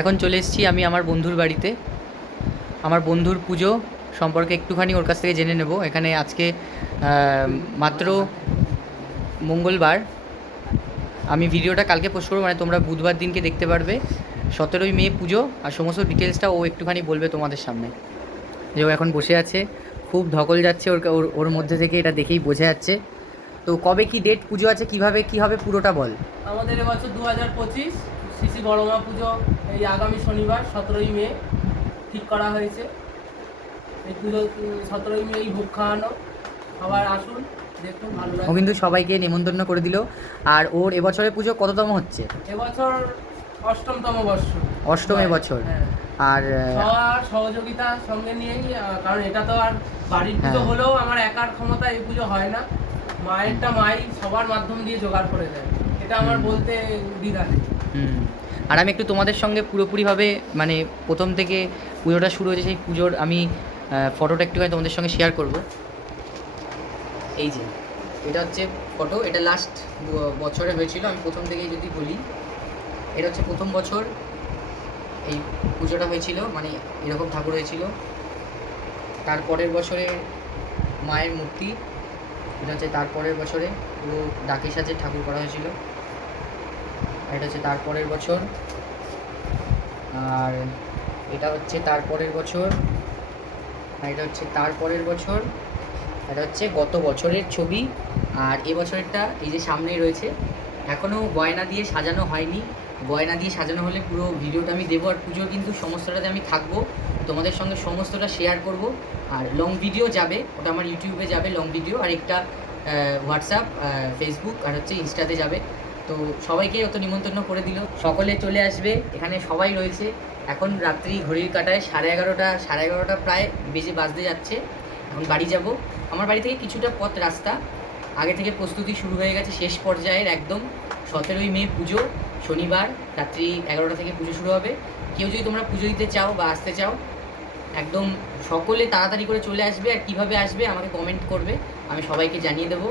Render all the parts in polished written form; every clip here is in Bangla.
এখন চলে এসেছি আমি আমার বন্ধুর বাড়িতে। আমার বন্ধুর পুজো সম্পর্কে একটুখানি ওর কাছ থেকে জেনে নেব। এখানে আজকে মাত্র মঙ্গলবার, আমি ভিডিওটা কালকে পোস্ট করবো, মানে তোমরা বুধবার দিনকে দেখতে পারবে। 17ই মে পুজো, আর সমস্ত ডিটেলসটা ও একটুখানি বলবে তোমাদের সামনে। যে ও এখন বসে আছে, খুব ধকল যাচ্ছে ওর ওর ওর মধ্যে থেকে, এটা দেখেই বোঝা যাচ্ছে। তো কবে কি ডেট পুজো আছে, কিভাবে কি হবে পুরোটা বল। আমাদের এবছর 2025 শ্রী বড়মা পুজো এই আগামী শনিবার 17ই মে ঠিক করা হয়েছে। এই পুজো 17ই মে এই ভোগ খাওয়ানো, সবার আসুন দেখুন, ভালো ও লাগে। কিন্তু সবাইকে নেমন্তন্ন করে দিল। আর ওর এবছরের পুজো কততম হচ্ছে? এবছর অষ্টমতম বর্ষ, অষ্টম এবছর। হ্যাঁ। আর সবার সহযোগিতা সঙ্গে নিয়েই, কারণ এটা তো আর বাড়ির পুজো হ্যাঁ। হলেও আমার একার ক্ষমতা এই পুজো হয় না। মায়েরটা মাই সবার মাধ্যম দিয়ে জোগাড় করে দেয়, এটা আমার বলতে দ্বিধা নেই। হুম। আর আমি একটু তোমাদের সঙ্গে পুরোপুরিভাবে, মানে প্রথম থেকে পুজোটা শুরু হয়েছে সেই পুজোর আমি ফটোটা একটুখানি তোমাদের সঙ্গে শেয়ার করব। এই যে এটা হচ্ছে ফটো, এটা লাস্ট বছরে হয়েছিল। আমি প্রথম থেকেই যদি বলি, এটা হচ্ছে প্রথম বছর এই পুজোটা হয়েছিল, মানে এরকম ঠাকুর হয়েছিল। তারপরের বছরে মায়ের মূর্তি, এটা হচ্ছে তারপরের বছরে পুরো ডাকে সাজে ঠাকুর করা হয়েছিল। এটা হচ্ছে তারপরের বছর, আর এটা হচ্ছে তারপরের বছর, আর এটা হচ্ছে তারপরের বছর, এটা হচ্ছে গত বছরের ছবি। আর এবছরেরটা এই যে সামনেই রয়েছে। এখনও গয়না দিয়ে সাজানো হয়নি, গয়না দিয়ে সাজানো হলে পুরো ভিডিওটা আমি দেবো। আর পুজোর কিন্তু সমস্তটাতে আমি থাকবো, তোমাদের সঙ্গে সমস্তটা শেয়ার করব। আর লং ভিডিও যাবে, ওটা আমার ইউটিউবে যাবে লং ভিডিও, আর একটা হোয়াটসঅ্যাপ, ফেসবুক আর হচ্ছে ইনস্টাতে যাবে। তো সবাইকে অত নিমন্ত্রণ করে দিল, সকলে চলে আসবে, এখানে সবাই রয়েছে। এখন রাত্রি ঘড়ির কাটায় 11:30 প্রায় বাজতে যাচ্ছে। এখন বাড়ি যাব। আমার বাড়ি থেকে কিছুটা পথ রাস্তা, আগে থেকে প্রস্তুতি শুরু হয়ে গেছে শেষ পর্যায়ের একদম। 17ই মে পুজো, শনিবার রাত্রি 11টা থেকে পুজো শুরু হবে। কেউ যদি তোমরা পুজো দিতে চাও বা আসতে চাও, একদম সকলে তাড়াতাড়ি করে চলে আসবে। আর কীভাবে আসবে আমাকে কমেন্ট করবে, আমি সবাইকে জানিয়ে দেবো।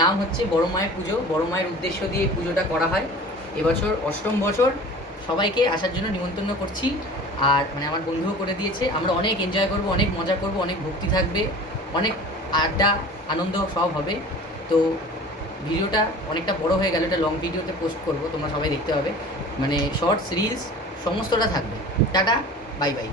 নাম হচ্ছে বড় মায়ের পুজো, বড় মায়ের উদ্দেশ্য দিয়ে এই পুজোটা করা হয়। এবছর অষ্টম বছর, সবাইকে আসার জন্য নিমন্ত্রণ করছি। আর মানে আমার বন্ধুও করে দিয়েছে। আমরা অনেক এনজয় করব, অনেক মজা করব, অনেক ভক্তি থাকবে, অনেক আড্ডা আনন্দ সব হবে। তো ভিডিওটা অনেকটা বড় হয়ে গেল, এটা লং ভিডিওতে পোস্ট করব, তোমরা সবাই দেখতে পাবে, মানে শর্টস রিলস সমস্তটা থাকবে। Tata, bye bye.